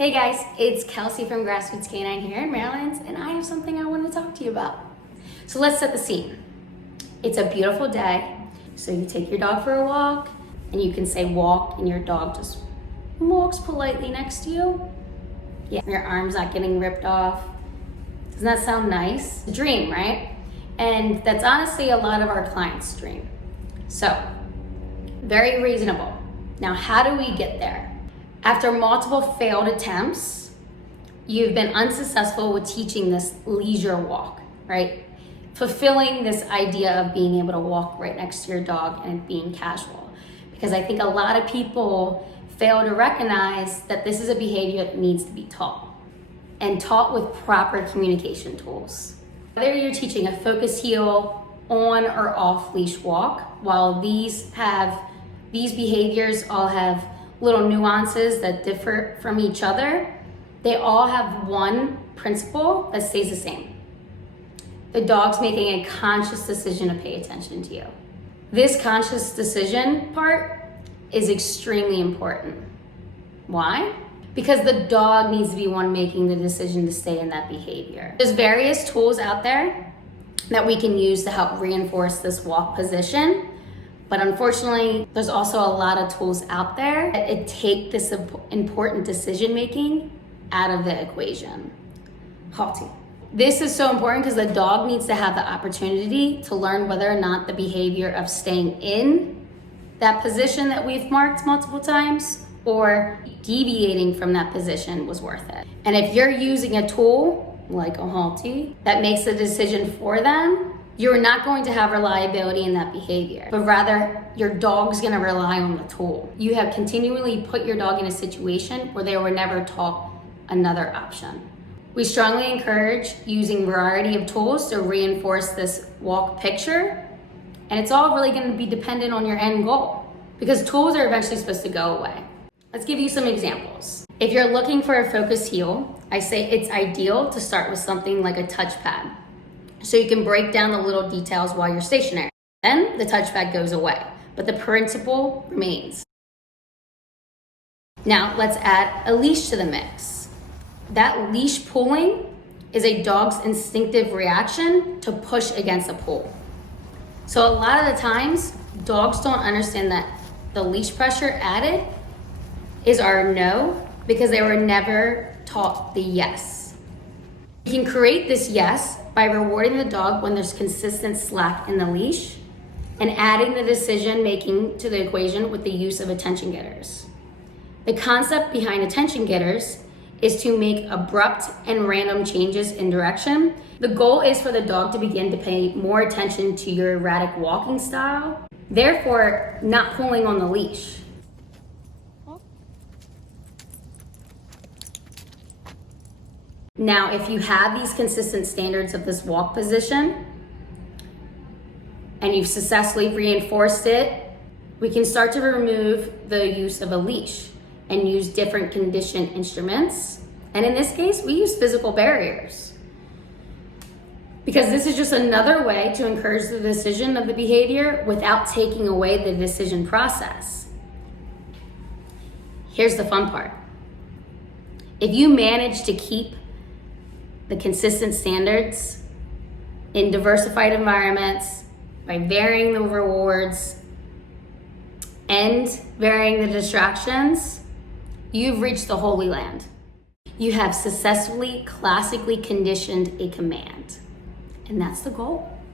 Hey guys, it's Kelsey from Grassroots Canine here in Maryland, and I have something I want to talk to you about. So let's set the scene. It's a beautiful day, so you take your dog for a walk, and you can say walk, and your dog just walks politely next to you. Yeah, your arm's not getting ripped off. Doesn't that sound nice? A dream, right? And that's honestly a lot of our clients' dream. So, very reasonable. Now, how do we get there? After multiple failed attempts, you've been unsuccessful with teaching this leisure walk, right? Fulfilling this idea of being able to walk right next to your dog and being casual. Because I think a lot of people fail to recognize that this is a behavior that needs to be taught, and taught with proper communication tools. Whether you're teaching a focus heel, on or off leash walk, while these behaviors all have little nuances that differ from each other, they all have one principle that stays the same. The dog's making a conscious decision to pay attention to you. This conscious decision part is extremely important. Why? Because the dog needs to be one making the decision to stay in that behavior. There's various tools out there that we can use to help reinforce this walk position. But unfortunately, there's also a lot of tools out there that take this important decision-making out of the equation. Halting. This is so important because the dog needs to have the opportunity to learn whether or not the behavior of staying in that position that we've marked multiple times or deviating from that position was worth it. And if you're using a tool like a Halti that makes the decision for them, you're not going to have reliability in that behavior, but rather your dog's gonna rely on the tool. You have continually put your dog in a situation where they were never taught another option. We strongly encourage using a variety of tools to reinforce this walk picture, and it's all really gonna be dependent on your end goal, because tools are eventually supposed to go away. Let's give you some examples. If you're looking for a focus heel, I say it's ideal to start with something like a touchpad, so you can break down the little details while you're stationary. Then the touchpad goes away, but the principle remains. Now let's add a leash to the mix. That leash pulling is a dog's instinctive reaction to push against a pull. So a lot of the times, dogs don't understand that the leash pressure added is our no, because they were never taught the yes. You can create this yes by rewarding the dog when there's consistent slack in the leash and adding the decision making to the equation with the use of attention getters. The concept behind attention getters is to make abrupt and random changes in direction. The goal is for the dog to begin to pay more attention to your erratic walking style, therefore not pulling on the leash. Now, if you have these consistent standards of this walk position and you've successfully reinforced it, we can start to remove the use of a leash and use different conditioned instruments. And in this case, we use physical barriers, because this is just another way to encourage the decision of the behavior without taking away the decision process. Here's the fun part. If you manage to keep the consistent standards in diversified environments by varying the rewards and varying the distractions, you've reached the Holy Land. You have successfully classically conditioned a command, and that's the goal.